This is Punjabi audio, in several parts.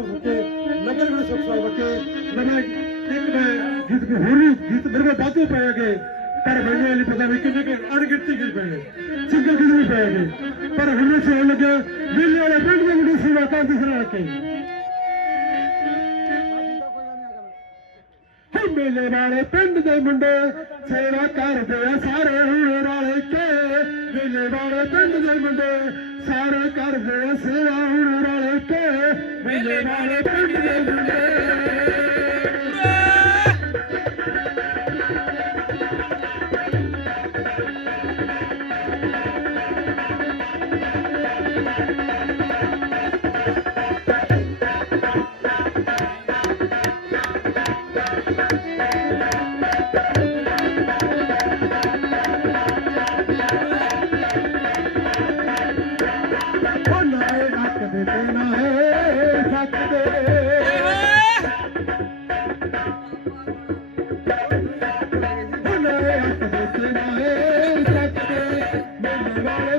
ਨਗਰ ਗੁਰੂ ਸੁਖ ਸਾਹਿਬ ਕੇ ਨਵੇਂ ਇੱਕ ਮੈਂ ਗੀਤ ਹੋਰ ਵੀ ਮੇਰੇ ਕੋਲ ਪਏ ਗਏ ਪਰ ਮੈਨੂੰ ਨਹੀਂ ਪਤਾ ਵੀ ਕਿੰਨੇ ਕਿ ਅਣਗਿਣਤੀ ਗੀਤ ਪਏ ਸਿੰਗਲ ਗੀਤ ਵੀ ਪਏ ਗਏ ਪਰ ਹੁਣ ਸੋਣ ਲੱਗੇ, ਮੇਲੇ ਵਾਲੇ ਪਿੰਡ ਦੇ ਮੁੰਡੇ ਸੇਵਾ ਕਰਦੇ ਸਰਾ ਕੇ। ਮੇਲੇ ਵਾਲੇ ਪਿੰਡ ਦੇ ਮੁੰਡੇ ਸੇਵਾ ਕਰਦੇ ਆ ਸਾਰੇ ਹੁਣ ਰਲ ਕੇ। ਮੇਲੇ ਵਾਲੇ ਪਿੰਡ ਦੇ ਮੁੰਡੇ ਸਾਰੇ ਕਰਦੇ ਆ ਸੇਵਾ ਕੇ ਮੇਲੇ ਵਾਲੇ ਪਿੰਡ ਦੇ ਮੁੰਡੇ ਉਹ ਨਾਏ ਹੱਕ ਦੇ ਤੇ ਨਾਏ ਸੱਚ ਦੇ ਨਾਏ ਹੱਕ ਦੇ ਤੇ ਨਾਏ ਸੱਚ ਦੇ ਮੇਲੇ ਵਾਲੇ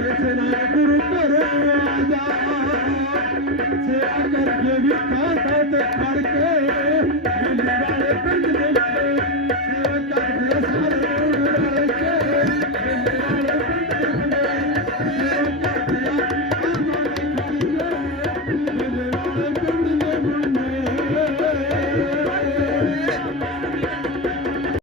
It's an